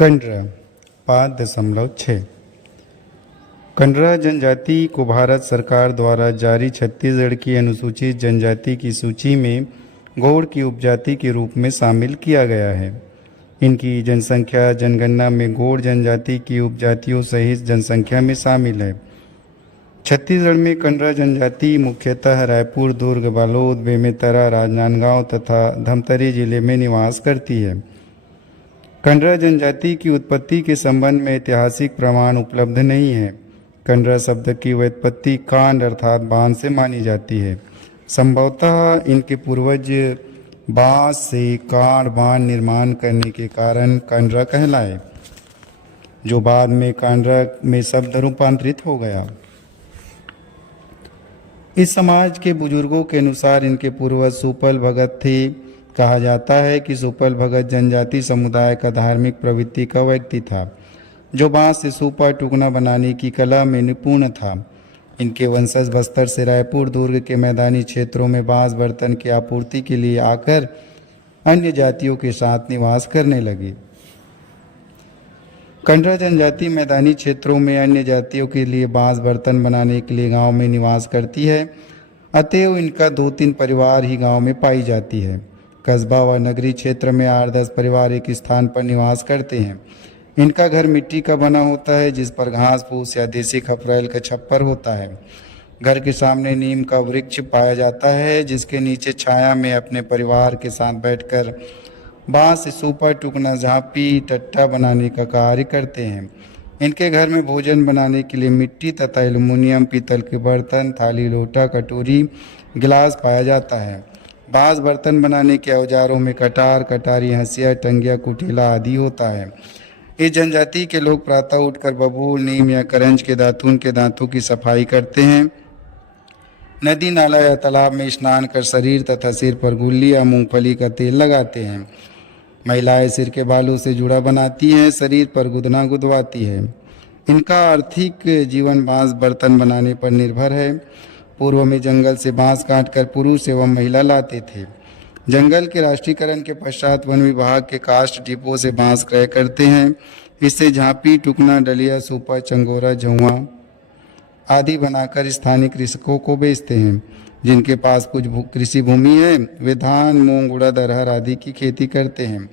कंडरा 5.6। कंडरा जनजाति को भारत सरकार द्वारा जारी छत्तीसगढ़ की अनुसूचित जनजाति की सूची में गौड़ की उपजाति के रूप में शामिल किया गया है। इनकी जनसंख्या जनगणना में गौड़ जनजाति की उपजातियों सहित जनसंख्या में शामिल है। छत्तीसगढ़ में कंडरा जनजाति मुख्यतः रायपुर, दुर्ग, बालोद, बेमेतरा, राजनांदगांव तथा धमतरी जिले में निवास करती है। कंडरा जनजाति की उत्पत्ति के संबंध में ऐतिहासिक प्रमाण उपलब्ध नहीं है। कंडरा शब्द की व्युत्पत्ति कांड अर्थात बांध से मानी जाती है। संभवतः इनके पूर्वज बांस से कांड बांध निर्माण करने के कारण कंडरा कहलाए, जो बाद में कांडरा में शब्द रूपांतरित हो गया। इस समाज के बुजुर्गों के अनुसार इनके पूर्वज सुपल भगत थे। कहा जाता है कि सुपल भगत जनजाति समुदाय का धार्मिक प्रवृत्ति का व्यक्ति था, जो बांस से सूपा टुकना बनाने की कला में निपुण था। इनके वंशज बस्तर से रायपुर, दुर्ग के मैदानी क्षेत्रों में बांस बर्तन की आपूर्ति के लिए आकर अन्य जातियों के साथ निवास करने लगे। कंडरा जनजाति मैदानी क्षेत्रों में अन्य जातियों के लिए बांस बर्तन बनाने के लिए गांव में निवास करती है। अतएव इनका 2-3 परिवार ही गांव में पाई जाती है। कस्बा व नगरी क्षेत्र में 8-10 परिवार एक स्थान पर निवास करते हैं। इनका घर मिट्टी का बना होता है, जिस पर घास फूस या देसी खपरेल का छप्पर होता है। घर के सामने नीम का वृक्ष पाया जाता है, जिसके नीचे छाया में अपने परिवार के साथ बैठकर बांस से सूपा टुकना, झांपी, टट्टा बनाने का कार्य करते हैं। इनके घर में भोजन बनाने के लिए मिट्टी तथा एल्युमिनियम, पीतल के बर्तन, थाली, लोटा, कटोरी, गिलास पाया जाता है। बांस बर्तन बनाने के औजारों में कटार, कटारी, हंसिया, टंगिया, कुटेला आदि होता है। इस जनजाति के लोग प्रातः उठकर बबूल, नीम या करंज के दातून के दांतों की सफाई करते हैं। नदी, नाला या तालाब में स्नान कर शरीर तथा सिर पर गुल्ली या मूंगफली का तेल लगाते हैं। महिलाएं सिर के बालों से जुड़ा बनाती हैं, शरीर पर गुदना गुदवाती है। इनका आर्थिक जीवन बांस बर्तन बनाने पर निर्भर है। पूर्व में जंगल से बांस काटकर पुरुष एवं महिला लाते थे। जंगल के राष्ट्रीयकरण के पश्चात वन विभाग के कास्ट डिपो से बांस क्रय करते हैं। इससे झांपी, टुकना, डलिया, सूपा, चंगोरा, झुआ आदि बनाकर स्थानीय कृषकों को बेचते हैं। जिनके पास कुछ कृषि भूमि है, वे धान, मूंग, उड़द, अरहर आदि की खेती करते हैं।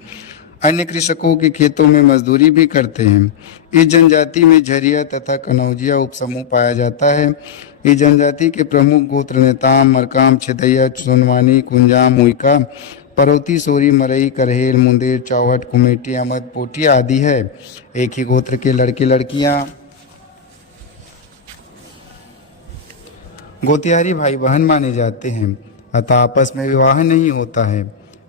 अन्य कृषकों के खेतों में मजदूरी भी करते हैं। इस जनजाति में झरिया तथा कनौजिया उपसमूह पाया जाता है। इस जनजाति के प्रमुख गोत्र नेताम, मरकाम, छेदैया, सोनवानी, कुंजाम, मुइका, परौती, सोरी, मरई, करहेल, मुंदेर, चौहट, कुमेटी, अमद, पोटी आदि है। एक ही गोत्र के लड़के लड़कियां गोतियारी भाई बहन माने जाते हैं, अतः आपस में विवाह नहीं होता है।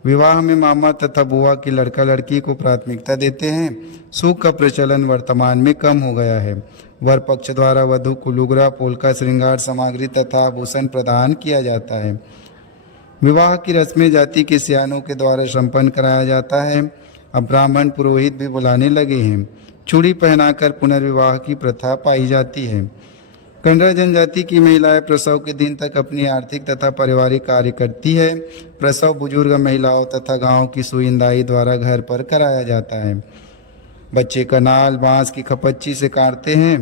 विवाह में मामा तथा बुआ की लड़का लड़की को प्राथमिकता देते हैं। सूख का प्रचलन वर्तमान में कम हो गया है। वर पक्ष द्वारा वधू को लुगरा, पोलका, श्रृंगार सामग्री तथा आभूषण प्रदान किया जाता है। विवाह की रस्में जाति के सियानों के द्वारा संपन्न कराया जाता है। अब ब्राह्मण पुरोहित भी बुलाने लगे हैं। चूड़ी पहनाकर पुनर्विवाह की प्रथा पाई जाती है। कंडरा जनजाति की महिलाएं प्रसव के दिन तक अपनी आर्थिक तथा पारिवारिक कार्य करती है। प्रसव बुजुर्ग महिलाओं तथा गांव की सुइंदाई द्वारा घर पर कराया जाता है। बच्चे का नाल बांस की खपच्ची से काटते हैं।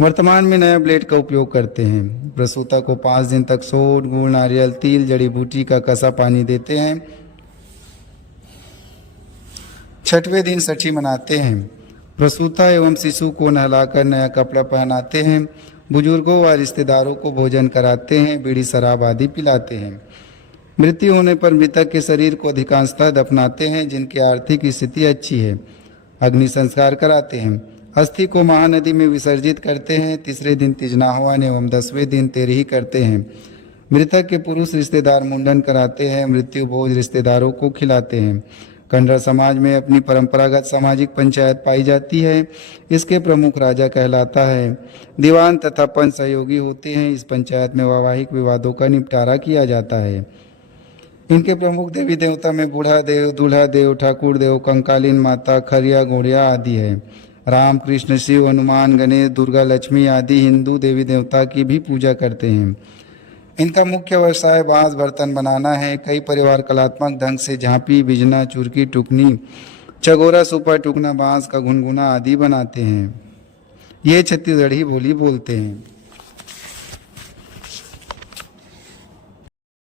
वर्तमान में नया ब्लेड का उपयोग करते हैं। प्रसूता को 5 दिन तक सोड, गुड़, नारियल, तिल, जड़ी बूटी का कसा पानी देते हैं। 6वें दिन छठी मनाते हैं। प्रसूता एवं शिशु को नहलाकर नया कपड़ा पहनाते हैं। बुजुर्गों व रिश्तेदारों को भोजन कराते हैं। बीड़ी, शराब आदि पिलाते हैं। मृत्यु होने पर मृतक के शरीर को अधिकांशतः दफनाते हैं। जिनकी आर्थिक स्थिति अच्छी है, अग्नि संस्कार कराते हैं। अस्थि को महानदी में विसर्जित करते हैं। 3रे दिन तिजनाहवान एवं 10वें दिन तेरही करते हैं। मृतक के पुरुष रिश्तेदार मुंडन कराते हैं। मृत्यु भोज रिश्तेदारों को खिलाते हैं। कंडरा समाज में अपनी परंपरागत सामाजिक पंचायत पाई जाती है। इसके प्रमुख राजा कहलाता है। दीवान तथा पंच सहयोगी होते हैं। इस पंचायत में वैवाहिक विवादों का निपटारा किया जाता है। इनके प्रमुख देवी देवता में बूढ़ा देव, दूल्हा देव, ठाकुर देव, कंकालीन माता, खरिया, गोड़िया आदि है। राम, कृष्ण, शिव, हनुमान, गणेश, दुर्गा, लक्ष्मी आदि हिंदू देवी देवता की भी पूजा करते हैं। इनका मुख्य व्यवसाय बांस बर्तन बनाना है। कई परिवार कलात्मक ढंग से झांपी, बिजना, चुरकी, टुकनी, चगोरा, सुपा, टुकना बांस का घुनघुना आदि बनाते हैं। ये छत्तीसगढ़ी बोली बोलते हैं।